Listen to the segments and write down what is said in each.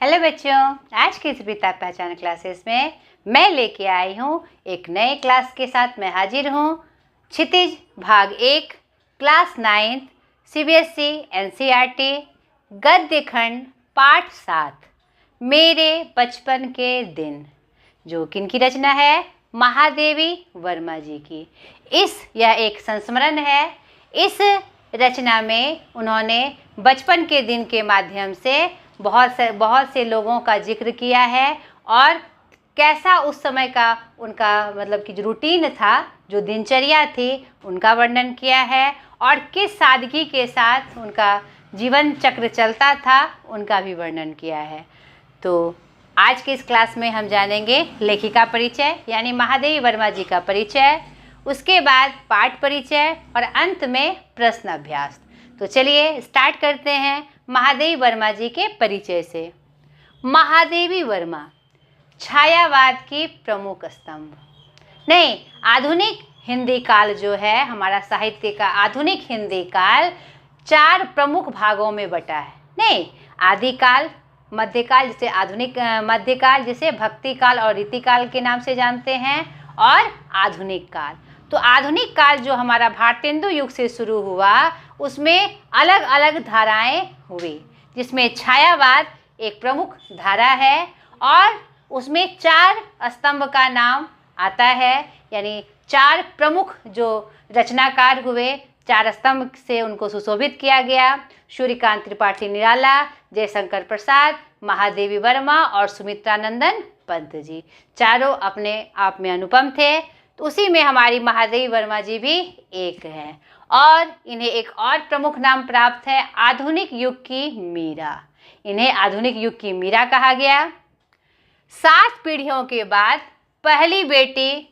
Hello बच्चों, आज की इस विविधता पहचान क्लासेस में मैं लेके आई हूँ एक नए क्लास के साथ। मैं हाजिर हूँ। क्षितिज भाग 1 क्लास 9 CBSE NCERT गद्य खंड पाठ 7 मेरे बचपन के दिन, जो किनकी रचना है? महादेवी वर्मा जी की। यह एक संस्मरण है। इस रचना में उन्होंने बचपन के दिन के माध्यम से बहुत से लोगों का जिक्र किया है और कैसा उस समय का उनका मतलब कि जो रूटीन था, जो दिनचर्या थी, उनका वर्णन किया है और किस सादगी के साथ उनका जीवन चक्र चलता था, उनका भी वर्णन किया है। तो आज के इस क्लास में हम जानेंगे लेखिका परिचय यानी महादेवी वर्मा जी का परिचय, उसके बाद पाठ परिचय और अंत में प्रश्न अभ्यास। तो चलिए स्टार्ट करते हैं महादेवी वर्मा जी के परिचय से। महादेवी वर्मा छायावाद की प्रमुख स्तंभ। नहीं, आधुनिक हिंदी काल जो है, हमारा साहित्य का आधुनिक हिंदी काल 4 प्रमुख भागों में बटा है। नहीं, आदिकाल, मध्यकाल जिसे आधुनिक मध्यकाल जिसे भक्ति काल और रीतिकाल के नाम से जानते हैं, और आधुनिक काल। तो आधुनिक काल जो हमारा भारतेंदु युग से शुरू हुआ, उसमें अलग अलग धाराएं हुई, जिसमें छायावाद एक प्रमुख धारा है और उसमें 4 स्तंभ का नाम आता है। यानी 4 प्रमुख जो रचनाकार हुए, 4 स्तंभ से उनको सुशोभित किया गया। सूर्यकांत त्रिपाठी निराला, जयशंकर प्रसाद, महादेवी वर्मा और सुमित्रानंदन पंत जी, चारों अपने आप में अनुपम थे। तो उसी में हमारी महादेवी वर्मा जी भी एक है और इन्हें एक और प्रमुख नाम प्राप्त है, आधुनिक युग की मीरा। इन्हें आधुनिक युग की मीरा कहा गया। 7 पीढ़ियों के बाद पहली बेटी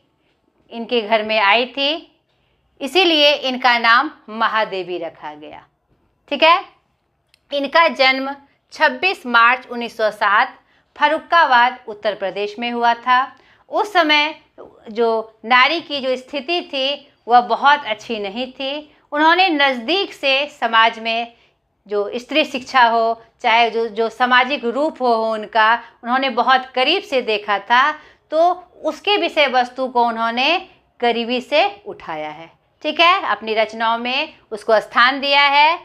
इनके घर में आई थी, इसीलिए इनका नाम महादेवी रखा गया। ठीक है। इनका जन्म 26 मार्च 1907 फर्रुखाबाद उत्तर प्रदेश में हुआ था। उस समय जो नारी की जो स्थिति थी वह बहुत अच्छी नहीं थी। उन्होंने नज़दीक से समाज में जो स्त्री शिक्षा हो, चाहे जो सामाजिक रूप हो उनका, उन्होंने बहुत करीब से देखा था। तो उसके विषय वस्तु को उन्होंने करीबी से उठाया है। ठीक है, अपनी रचनाओं में उसको स्थान दिया है।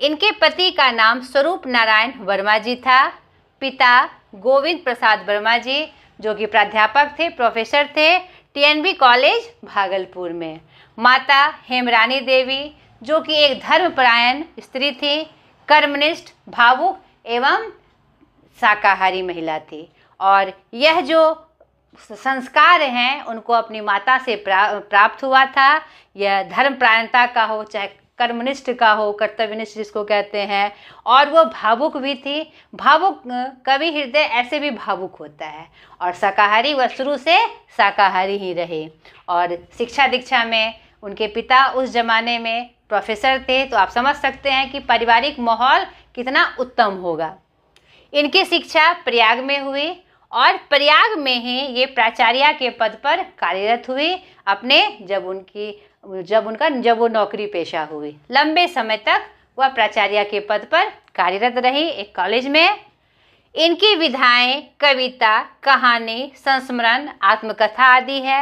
इनके पति का नाम स्वरूप नारायण वर्मा जी था। पिता गोविंद प्रसाद वर्मा जी, जो कि प्राध्यापक थे, प्रोफेसर थे TNB कॉलेज भागलपुर में। माता हेमरानी देवी, जो कि एक धर्मपरायण स्त्री थी, कर्मनिष्ठ, भावुक एवं शाकाहारी महिला थी। और यह जो संस्कार हैं उनको अपनी माता से प्राप्त हुआ था। यह धर्मपरायणता का हो, चाहे कर्मनिष्ठ का हो, कर्तव्यनिष्ठ जिसको कहते हैं, और वो भावुक भी थी। भावुक, कवि हृदय ऐसे भी भावुक होता है। और शाकाहारी, वह शुरू से शाकाहारी ही रहे। और शिक्षा दीक्षा में उनके पिता उस जमाने में प्रोफेसर थे, तो आप समझ सकते हैं कि पारिवारिक माहौल कितना उत्तम होगा। इनकी शिक्षा प्रयाग में हुई और प्रयाग में ही ये प्राचार्य के पद पर कार्यरत हुई जब वो नौकरी पेशा हुई। लंबे समय तक वह प्राचार्य के पद पर कार्यरत रही एक कॉलेज में। इनकी विधाएं, कविता, कहानी, संस्मरण, आत्मकथा आदि है।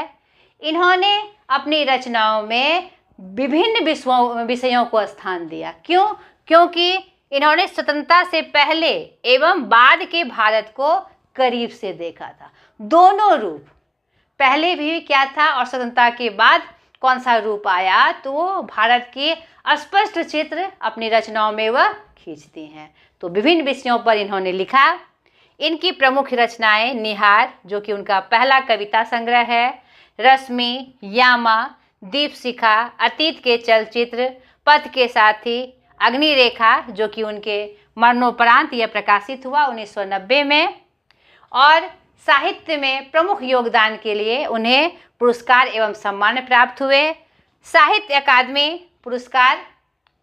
इन्होंने अपनी रचनाओं में विभिन्न विषयों को स्थान दिया। क्यों? क्योंकि इन्होंने स्वतंत्रता से पहले एवं बाद के भारत को करीब से देखा था। दोनों रूप, पहले भी क्या था और स्वतंत्रता के बाद कौन सा रूप आया, तो वो भारत की स्पष्ट चित्र अपनी रचनाओं में वह खींचती हैं। तो विभिन्न विषयों पर इन्होंने लिखा। इनकी प्रमुख रचनाएं निहार, जो कि उनका पहला कविता संग्रह है, रश्मि, यामा, दीपशिखा, अतीत के चलचित्र, पथ के साथी, अग्निरेखा, जो कि उनके मरणोपरांत यह प्रकाशित हुआ 1990 में। और साहित्य में प्रमुख योगदान के लिए उन्हें पुरस्कार एवं सम्मान प्राप्त हुए। साहित्य अकादमी पुरस्कार,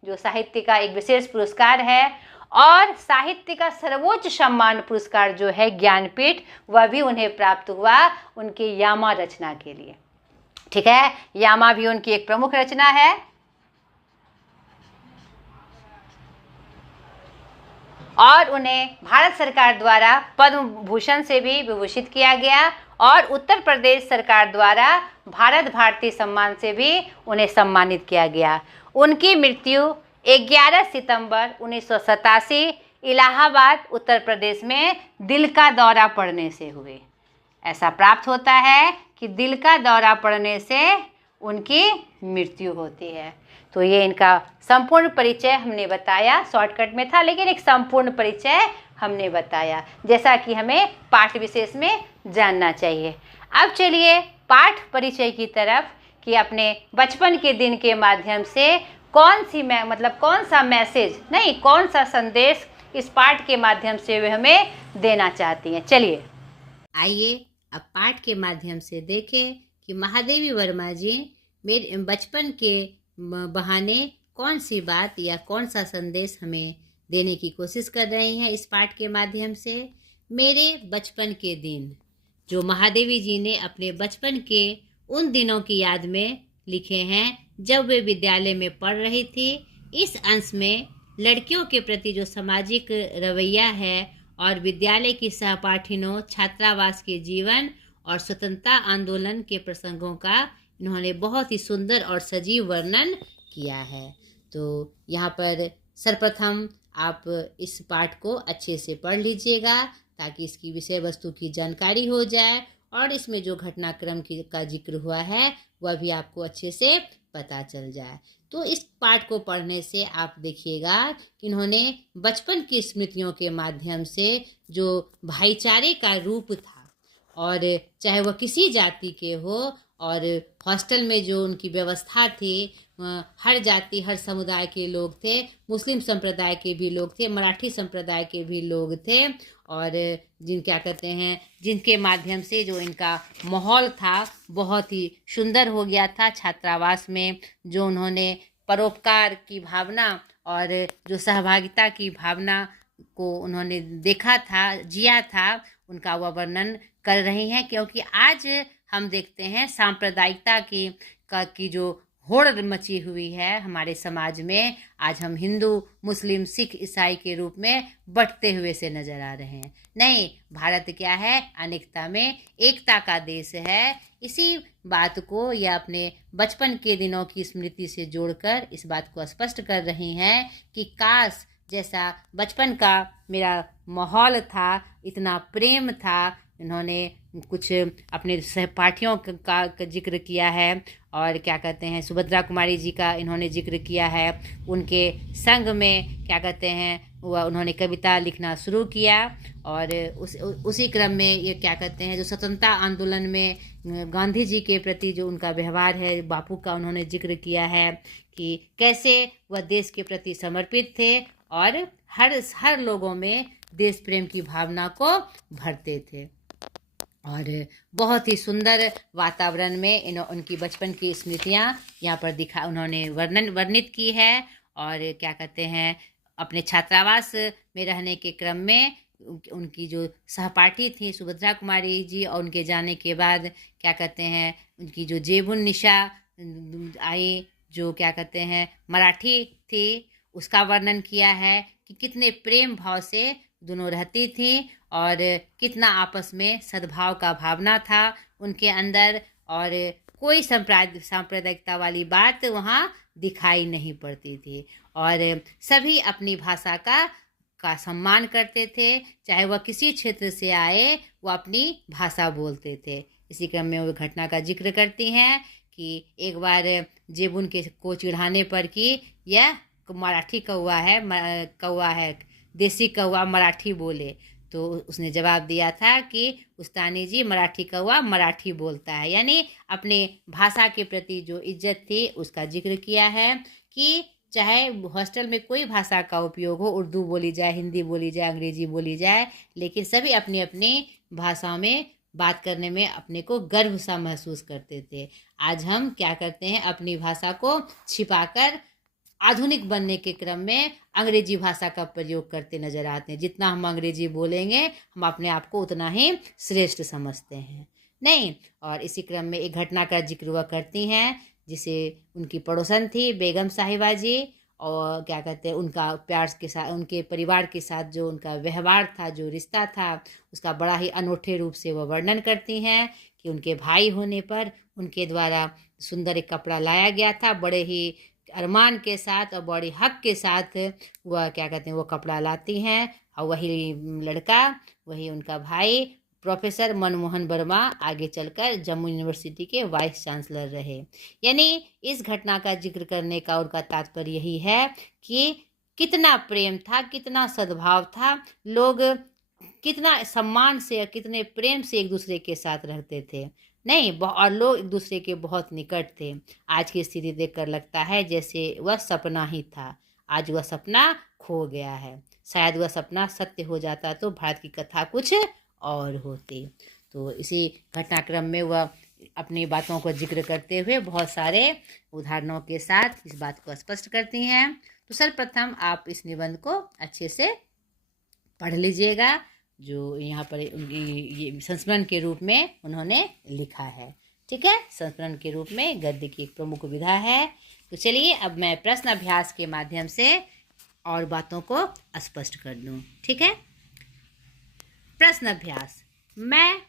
जो साहित्य का एक विशेष पुरस्कार है, और साहित्य का सर्वोच्च सम्मान पुरस्कार जो है ज्ञानपीठ, वह भी उन्हें प्राप्त हुआ उनके यामा रचना के लिए। ठीक है, यामा भी उनकी एक प्रमुख रचना है। और उन्हें भारत सरकार द्वारा पद्म भूषण से भी विभूषित किया गया और उत्तर प्रदेश सरकार द्वारा भारत भारती सम्मान से भी उन्हें सम्मानित किया गया। उनकी मृत्यु 11 सितंबर 1987 इलाहाबाद उत्तर प्रदेश में दिल का दौरा पड़ने से हुए। ऐसा प्राप्त होता है कि दिल का दौरा पड़ने से उनकी मृत्यु होती है। तो ये इनका संपूर्ण परिचय हमने बताया, शॉर्टकट में था लेकिन एक संपूर्ण परिचय हमने बताया जैसा कि हमें पाठ विशेष में जानना चाहिए। अब चलिए पाठ परिचय की तरफ कि अपने बचपन के दिन के माध्यम से कौन सा मैसेज नहीं, कौन सा संदेश इस पाठ के माध्यम से वे हमें देना चाहती हैं। चलिए आइए अब पाठ के माध्यम से देखें कि महादेवी वर्मा जी मेरे बचपन के बहाने कौन सी बात या कौन सा संदेश हमें देने की कोशिश कर रही हैं इस पाठ के माध्यम से। मेरे बचपन के दिन, जो महादेवी जी ने अपने बचपन के उन दिनों की याद में लिखे हैं जब वे विद्यालय में पढ़ रही थी। इस अंश में लड़कियों के प्रति जो सामाजिक रवैया है और विद्यालय की सहपाठिनों, छात्रावास के जीवन और स्वतंत्रता आंदोलन के प्रसंगों का इन्होंने बहुत ही सुंदर और सजीव वर्णन किया है। तो यहाँ पर सर्वप्रथम आप इस पाठ को अच्छे से पढ़ लीजिएगा ताकि इसकी विषय वस्तु की जानकारी हो जाए और इसमें जो घटनाक्रम का जिक्र हुआ है वह भी आपको अच्छे से पता चल जाए। तो इस पाठ को पढ़ने से आप देखिएगा कि इन्होंने बचपन की स्मृतियों के माध्यम से जो भाईचारे का रूप था और चाहे वह किसी जाति के हो और हॉस्टल में जो उनकी व्यवस्था थी, हर जाति हर समुदाय के लोग थे, मुस्लिम संप्रदाय के भी लोग थे, मराठी संप्रदाय के भी लोग थे और जिनके माध्यम से जो इनका माहौल था बहुत ही सुंदर हो गया था। छात्रावास में जो उन्होंने परोपकार की भावना और जो सहभागिता की भावना को उन्होंने देखा था, जिया था, उनका वह वर्णन कर रही हैं। क्योंकि आज हम देखते हैं सांप्रदायिकता की जो होड़ मची हुई है हमारे समाज में, आज हम हिंदू, मुस्लिम, सिख, ईसाई के रूप में बंटते हुए से नजर आ रहे हैं। नहीं, भारत क्या है? अनेकता में एकता का देश है। इसी बात को या अपने बचपन के दिनों की स्मृति से जोड़कर इस बात को स्पष्ट कर रही हैं कि काश जैसा बचपन का मेरा माहौल था, इतना प्रेम था। इन्होंने कुछ अपने सहपाठियों का जिक्र किया है और सुभद्रा कुमारी जी का इन्होंने जिक्र किया है। उनके संग में वह उन्होंने कविता लिखना शुरू किया और उसी क्रम में ये जो स्वतंत्रता आंदोलन में गांधी जी के प्रति जो उनका व्यवहार है, बापू का उन्होंने जिक्र किया है कि कैसे वह देश के प्रति समर्पित थे और हर लोगों में देश प्रेम की भावना को भरते थे। और बहुत ही सुंदर वातावरण में उनकी बचपन की स्मृतियाँ यहाँ पर उन्होंने वर्णित की है। और अपने छात्रावास में रहने के क्रम में उनकी जो सहपाठी थी सुभद्रा कुमारी जी और उनके जाने के बाद उनकी जो जेबुन निशा आई, जो मराठी थी, उसका वर्णन किया है कि कितने प्रेम भाव से दोनों रहती थी और कितना आपस में सद्भाव का भावना था उनके अंदर और कोई सांप्रदायिकता वाली बात वहाँ दिखाई नहीं पड़ती थी और सभी अपनी भाषा का सम्मान करते थे। चाहे वह किसी क्षेत्र से आए, वह अपनी भाषा बोलते थे। इसी क्रम में वो घटना का जिक्र करती हैं कि एक बार जेबुन को चिढ़ाने पर कि यह मराठी कौवा है, देसी कौवा मराठी बोले, तो उसने जवाब दिया था कि उस्तानी जी, मराठी कौवा मराठी बोलता है। यानी अपने भाषा के प्रति जो इज्जत थी उसका जिक्र किया है कि चाहे हॉस्टल में कोई भाषा का उपयोग हो, उर्दू बोली जाए, हिंदी बोली जाए, अंग्रेजी बोली जाए, लेकिन सभी अपनी अपनी भाषाओं में बात करने में अपने को गर्व सा महसूस करते थे। आज हम क्या करते हैं? अपनी भाषा को छिपाकर आधुनिक बनने के क्रम में अंग्रेजी भाषा का प्रयोग करते नजर आते हैं। जितना हम अंग्रेजी बोलेंगे हम अपने आप को उतना ही श्रेष्ठ समझते हैं। नहीं, और इसी क्रम में एक घटना का जिक्र वह करती हैं जिसे उनकी पड़ोसन थी बेगम साहिबा जी, और क्या कहते हैं उनका प्यार के साथ, उनके परिवार के साथ जो उनका व्यवहार था, जो रिश्ता था, उसका बड़ा ही अनोखे रूप से वह वर्णन करती हैं कि उनके भाई होने पर उनके द्वारा सुंदर एक कपड़ा लाया गया था, बड़े ही अरमान के साथ और बड़ी हक के साथ वह क्या कहते हैं वो कपड़ा लाती हैं। और वही लड़का, वही उनका भाई प्रोफेसर मनमोहन वर्मा आगे चलकर जम्मू यूनिवर्सिटी के वाइस चांसलर रहे। यानी इस घटना का जिक्र करने का उनका तात्पर्य यही है कि कितना प्रेम था, कितना सद्भाव था, लोग कितना सम्मान से और कितने प्रेम से एक दूसरे के साथ रहते थे। नहीं, और लोग एक दूसरे के बहुत निकट थे। आज की स्थिति देखकर लगता है जैसे वह सपना ही था। आज वह सपना खो गया है। शायद वह सपना सत्य हो जाता तो भारत की कथा कुछ और होती। तो इसी घटनाक्रम में वह अपनी बातों को जिक्र करते हुए बहुत सारे उदाहरणों के साथ इस बात को स्पष्ट करती हैं। तो सर्वप्रथम आप इस निबंध को अच्छे से पढ़ लीजिएगा, जो यहाँ पर ये संस्मरण के रूप में उन्होंने लिखा है। ठीक है, संस्मरण के रूप में गद्य की एक प्रमुख विधा है। तो चलिए अब मैं प्रश्न अभ्यास के माध्यम से और बातों को स्पष्ट कर दूं। ठीक है, प्रश्न अभ्यास। मैं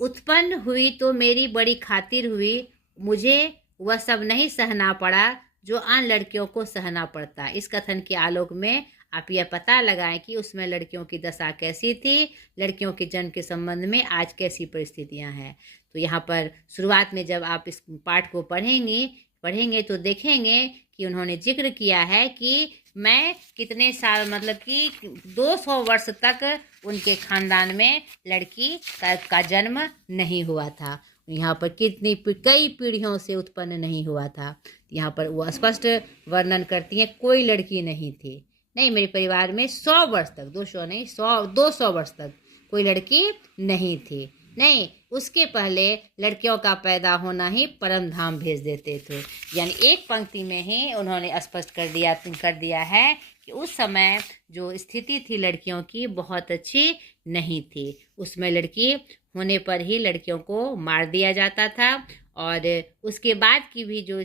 उत्पन्न हुई तो मेरी बड़ी खातिर हुई, मुझे वह सब नहीं सहना पड़ा जो आन लड़कियों को सहना पड़ता। इस कथन के आलोक में आप यह पता लगाएं कि उसमें लड़कियों की दशा कैसी थी, लड़कियों के जन्म के संबंध में आज कैसी परिस्थितियां हैं। तो यहाँ पर शुरुआत में जब आप इस पाठ को पढ़ेंगे तो देखेंगे कि उन्होंने जिक्र किया है कि मैं कितने साल, मतलब कि 200 वर्ष तक उनके खानदान में लड़की का जन्म नहीं हुआ था। यहाँ पर कई पीढ़ियों से उत्पन्न नहीं हुआ था। यहाँ पर वो स्पष्ट वर्णन करती हैं, कोई लड़की नहीं थी। नहीं, मेरे परिवार में 100 वर्ष तक, 200 नहीं, 200 वर्ष तक कोई लड़की नहीं थी। नहीं, उसके पहले लड़कियों का पैदा होना ही परम धाम भेज देते थे। यानी एक पंक्ति में ही उन्होंने स्पष्ट कर दिया है कि उस समय जो स्थिति थी लड़कियों की बहुत अच्छी नहीं थी। उसमें लड़की होने पर ही लड़कियों को मार दिया जाता था, और उसके बाद की भी जो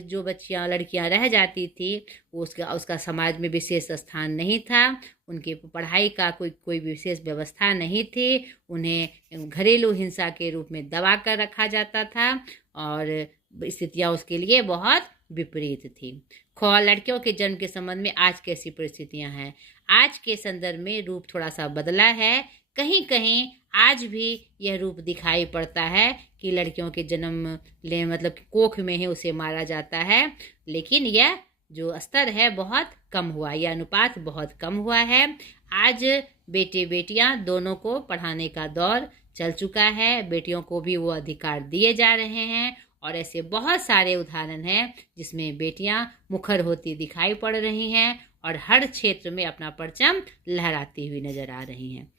लड़कियां रह जाती थी उसका समाज में विशेष स्थान नहीं था। उनके पढ़ाई का कोई विशेष व्यवस्था नहीं थी। उन्हें घरेलू हिंसा के रूप में दबा कर रखा जाता था, और स्थितियां उसके लिए बहुत विपरीत थी। लड़कियों के जन्म के संबंध में आज कैसी परिस्थितियां हैं? आज के संदर्भ में रूप थोड़ा सा बदला है। कहीं कहीं आज भी यह रूप दिखाई पड़ता है कि लड़कियों के जन्म मतलब कोख में ही उसे मारा जाता है, लेकिन यह जो स्तर है बहुत कम हुआ, यह अनुपात बहुत कम हुआ है। आज बेटे बेटियां दोनों को पढ़ाने का दौर चल चुका है, बेटियों को भी वो अधिकार दिए जा रहे हैं, और ऐसे बहुत सारे उदाहरण हैं जिसमें बेटियां मुखर होती दिखाई पड़ रही हैं और हर क्षेत्र में अपना परचम लहराती हुई नजर आ रही हैं।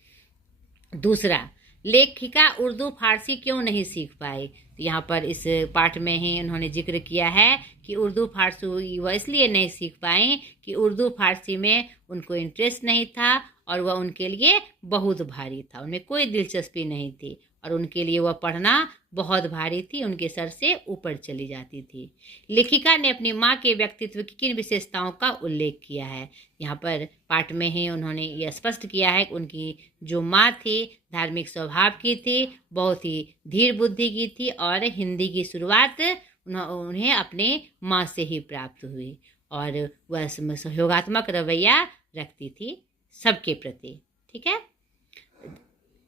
दूसरा, लेखिका उर्दू फारसी क्यों नहीं सीख पाई? तो यहाँ पर इस पाठ में ही उन्होंने जिक्र किया है कि उर्दू फारसी वह इसलिए नहीं सीख पाई कि उर्दू फारसी में उनको इंटरेस्ट नहीं था, और वह उनके लिए बहुत भारी था, उनमें कोई दिलचस्पी नहीं थी, और उनके लिए वह पढ़ना बहुत भारी थी, उनके सर से ऊपर चली जाती थी। लेखिका ने अपनी माँ के व्यक्तित्व की किन विशेषताओं का उल्लेख किया है? यहाँ पर पाठ में ही उन्होंने यह स्पष्ट किया है कि उनकी जो माँ थी धार्मिक स्वभाव की थी, बहुत ही धीर बुद्धि की थी, और हिंदी की शुरुआत उन्हें अपने माँ से ही प्राप्त हुई, और वह सहयोगात्मक रवैया रखती थी सबके प्रति। ठीक है,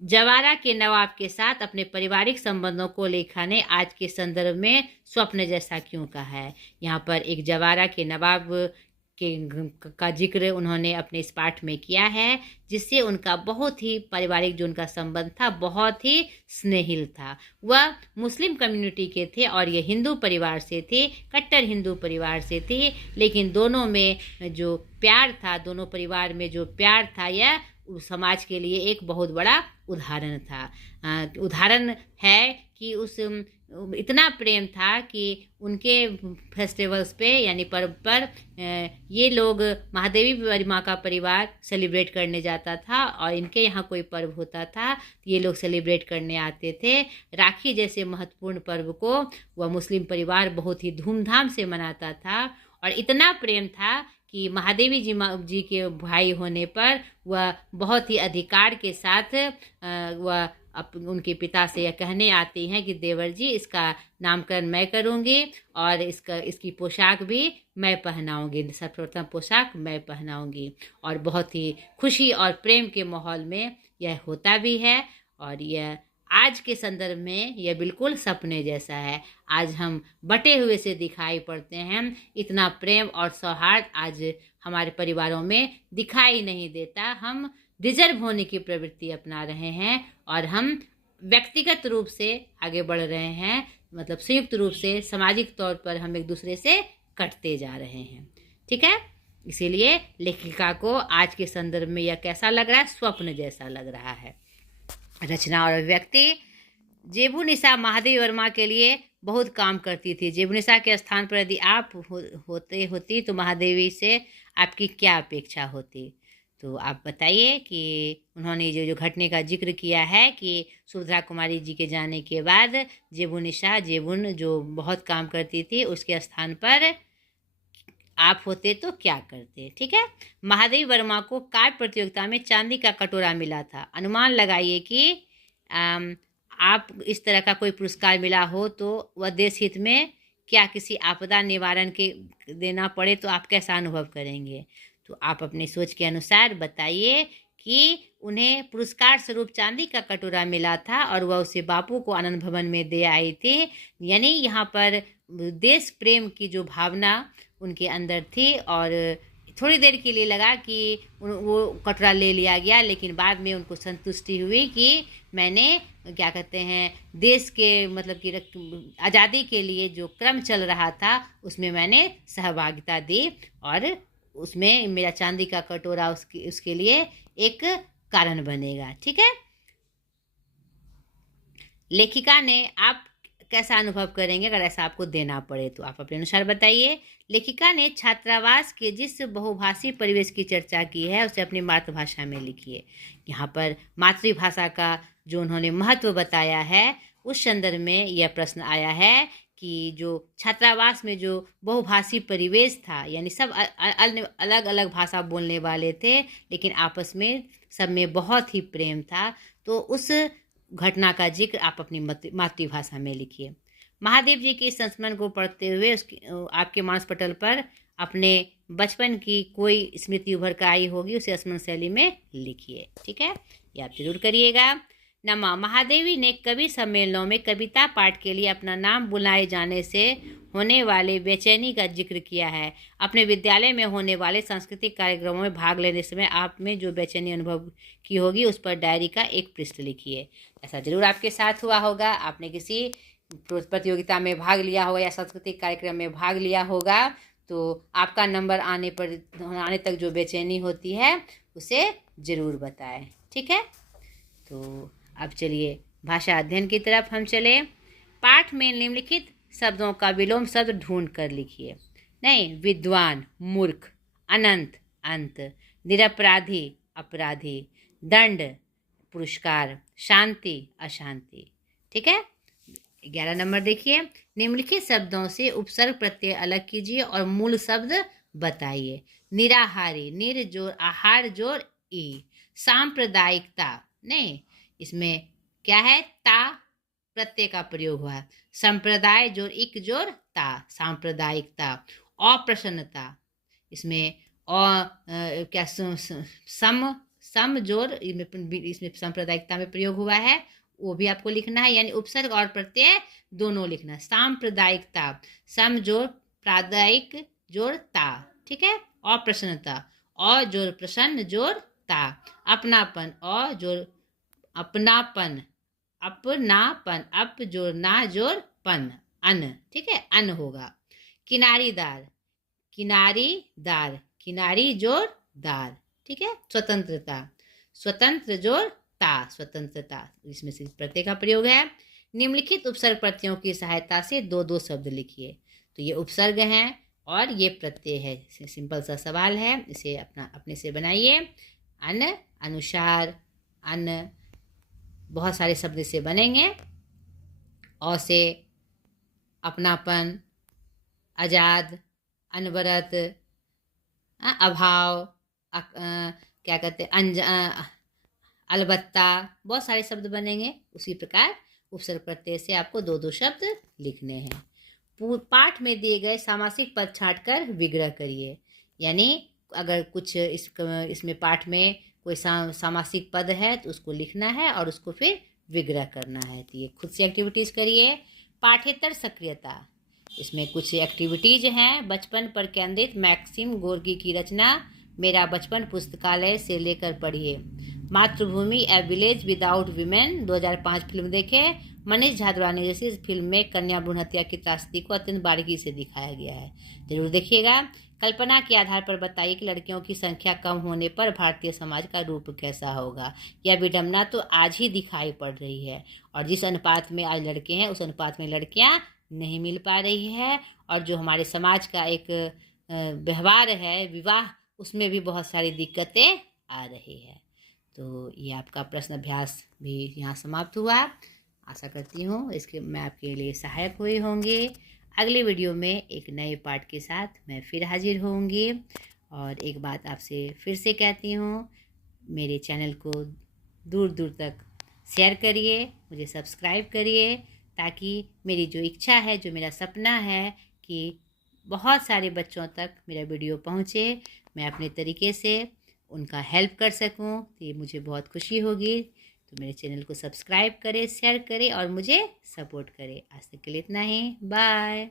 जवारा के नवाब के साथ अपने पारिवारिक संबंधों को लेखा ने आज के संदर्भ में स्वप्न जैसा क्यों कहा है? यहाँ पर एक जवारा के नवाब का जिक्र उन्होंने अपने इस पाठ में किया है, जिससे उनका बहुत ही पारिवारिक जो उनका संबंध था बहुत ही स्नेहिल था। वह मुस्लिम कम्युनिटी के थे और ये हिंदू परिवार से थे, कट्टर हिंदू परिवार से थे, लेकिन दोनों में जो प्यार था, दोनों परिवार में जो प्यार था, यह समाज के लिए एक बहुत बड़ा उदाहरण था। उदाहरण है कि उस इतना प्रेम था कि उनके फेस्टिवल्स पे यानी पर्व पर ये लोग महादेवी परिमा का परिवार सेलिब्रेट करने जाता था, और इनके यहाँ कोई पर्व होता था ये लोग सेलिब्रेट करने आते थे। राखी जैसे महत्वपूर्ण पर्व को वह मुस्लिम परिवार बहुत ही धूमधाम से मनाता था, और इतना प्रेम था कि कि महादेवी जी के भाई होने पर वह बहुत ही अधिकार के साथ वह उनके पिता से यह कहने आती हैं कि देवर जी, इसका नामकरण मैं करूँगी और इसकी पोशाक भी मैं पहनाऊँगी, सर्वप्रथम पोशाक मैं पहनाऊँगी। और बहुत ही खुशी और प्रेम के माहौल में यह होता भी है। और यह आज के संदर्भ में यह बिल्कुल सपने जैसा है। आज हम बटे हुए से दिखाई पड़ते हैं। इतना प्रेम और सौहार्द आज हमारे परिवारों में दिखाई नहीं देता। हम रिजर्व होने की प्रवृत्ति अपना रहे हैं और हम व्यक्तिगत रूप से आगे बढ़ रहे हैं, मतलब संयुक्त रूप से सामाजिक तौर पर हम एक दूसरे से कटते जा रहे हैं। ठीक है, इसीलिए लेखिका को आज के संदर्भ में यह कैसा लग रहा है? स्वप्न जैसा लग रहा है। रचना और अभिव्यक्ति। जेबुनिसा महादेवी वर्मा के लिए बहुत काम करती थी। जेबुनिसा के स्थान पर यदि आप होती तो महादेवी से आपकी क्या अपेक्षा होती? तो आप बताइए कि उन्होंने जो घटने का जिक्र किया है कि सुभद्रा कुमारी जी के जाने के बाद जेबुन जो बहुत काम करती थी, उसके स्थान पर आप होते तो क्या करते? ठीक है। महादेवी वर्मा को काव्य प्रतियोगिता में चांदी का कटोरा मिला था। अनुमान लगाइए कि आप इस तरह का कोई पुरस्कार मिला हो तो वह देश हित में क्या किसी आपदा निवारण के देना पड़े तो आप कैसा अनुभव करेंगे? तो आप अपनी सोच के अनुसार बताइए कि उन्हें पुरस्कार स्वरूप चांदी का कटोरा मिला था और वह उसे बापू को आनंद भवन में दे आई थी। यानी यहाँ पर देश प्रेम की जो भावना उनके अंदर थी और थोड़ी देर के लिए लगा कि वो कटोरा ले लिया गया, लेकिन बाद में उनको संतुष्टि हुई कि मैंने क्या कहते हैं देश के मतलब कि आज़ादी के लिए जो क्रम चल रहा था उसमें मैंने सहभागिता दी और उसमें मेरा चांदी का कटोरा उसके लिए एक कारण बनेगा। ठीक है। लेखिका ने आप कैसा अनुभव करेंगे अगर ऐसा आपको देना पड़े? तो आप अपने अनुसार बताइए। लेखिका ने छात्रावास के जिस बहुभाषी परिवेश की चर्चा की है उसे अपनी मातृभाषा में लिखिए। यहाँ पर मातृभाषा का जो उन्होंने महत्व बताया है उस संदर्भ में यह प्रश्न आया है कि जो छात्रावास में जो बहुभाषी परिवेश था, यानी सब अलग अलग भाषा बोलने वाले थे लेकिन आपस में सब में बहुत ही प्रेम था, तो उस घटना का जिक्र आप अपनी मातृभाषा में लिखिए। महादेव जी के संस्मरण को पढ़ते हुए आपके मानस पटल पर अपने बचपन की कोई स्मृति उभर कर आई होगी, उसे स्मरण शैली में लिखिए। ठीक है, ये आप जरूर करिएगा। नमा महादेवी ने कवि सम्मेलनों में कविता पाठ के लिए अपना नाम बुलाए जाने से होने वाले बेचैनी का जिक्र किया है। अपने विद्यालय में होने वाले सांस्कृतिक कार्यक्रमों में भाग लेने समय आप में जो बेचैनी अनुभव की होगी उस पर डायरी का एक पृष्ठ लिखिए। ऐसा जरूर आपके साथ हुआ होगा। आपने किसी प्रतियोगिता में भाग लिया होगा या सांस्कृतिक कार्यक्रम में भाग लिया होगा, तो आपका नंबर आने तक जो बेचैनी होती है उसे ज़रूर बताएं। ठीक है, तो अब चलिए भाषा अध्ययन की तरफ हम चले। पाठ में निम्नलिखित शब्दों का विलोम शब्द ढूंढ कर लिखिए। नहीं, विद्वान मूर्ख, अनंत अंत, निरपराधी अपराधी, दंड पुरस्कार, शांति अशांति। ठीक है, 11 नंबर देखिए। निम्नलिखित शब्दों से उपसर्ग प्रत्यय अलग कीजिए और मूल शब्द बताइए। निराहारी, निर जोर आहार जोर ई। सांप्रदायिकता, नहीं, इसमें क्या है? ता प्रत्यय का प्रयोग हुआ। संप्रदाय जोर इक जोर ता, सांप्रदायिकता। अप्रसन्नता, इसमें क्या सम जोर इसमें सांप्रदायिकता में प्रयोग हुआ है, वो भी आपको लिखना है, यानी उपसर्ग और प्रत्यय दोनों लिखना है। सांप्रदायिकता, सम जोर प्रादायिक जोर ता। ठीक है। अप्रसन्नता, अ जोर प्रसन्न जोर ता। अपनापन, अ जोर अपनापन, अपनापन, अप जोर ना जोर पन, अन। ठीक है, अन होगा। किनारीदार, किनारीदार, किनारी जोर दार। ठीक है। स्वतंत्रता, स्वतंत्र जोर ता, स्वतंत्रता, इसमें से प्रत्यय का प्रयोग है। निम्नलिखित उपसर्ग प्रत्ययों की सहायता से दो दो शब्द लिखिए। तो ये उपसर्ग हैं और ये प्रत्यय है। सिंपल सा सवाल है, इसे अपने से बनाइए। अन, अनुसार, अन, बहुत सारे शब्द से बनेंगे। औ से अपनापन, आजाद, अनवरत, अभाव, क्या कहते हैं, अलबत्ता, बहुत सारे शब्द बनेंगे। उसी प्रकार उपसर्ग प्रत्यय से आपको दो दो शब्द लिखने हैं। पाठ में दिए गए सामासिक पद छांटकर विग्रह करिए। यानी अगर कुछ इसमें पाठ में कोई सामासिक पद है तो उसको लिखना है और उसको फिर विग्रह करना है। तो ये खुद से एक्टिविटीज़ करिए। पाठ्येतर सक्रियता, इसमें कुछ एक्टिविटीज हैं। बचपन पर केंद्रित मैक्सिम गोर्की की रचना मेरा बचपन पुस्तकालय से लेकर पढ़िए। मातृभूमि ए विलेज विदाउट वीमेन 2005 फिल्म देखें। मनीष झादवानी जैसी फिल्म में कन्या भ्रूण हत्या की त्रासदी को अत्यंत बारीकी से दिखाया गया है, जरूर देखिएगा। कल्पना के आधार पर बताइए कि लड़कियों की संख्या कम होने पर भारतीय समाज का रूप कैसा होगा। यह विडंबना तो आज ही दिखाई पड़ रही है, और जिस अनुपात में आज लड़के हैं उस अनुपात में लड़कियां नहीं मिल पा रही है। और जो हमारे समाज का एक व्यवहार है विवाह, उसमें भी बहुत सारी दिक्कतें आ रही है। तो ये आपका प्रश्न अभ्यास भी यहाँ समाप्त हुआ। आशा करती हूँ इसके मैं आपके लिए सहायक हुई होंगी। अगले वीडियो में एक नए पाठ के साथ मैं फिर हाजिर होंगी। और एक बात आपसे फिर से कहती हूँ, मेरे चैनल को दूर दूर तक शेयर करिए, मुझे सब्सक्राइब करिए, ताकि मेरी जो इच्छा है, जो मेरा सपना है कि बहुत सारे बच्चों तक मेरा वीडियो पहुँचे, मैं अपने तरीके से उनका हेल्प कर सकूं, तो ये मुझे बहुत खुशी होगी। तो मेरे चैनल को सब्सक्राइब करें, शेयर करें और मुझे सपोर्ट करें। आज तक के लिए इतना ही। बाय।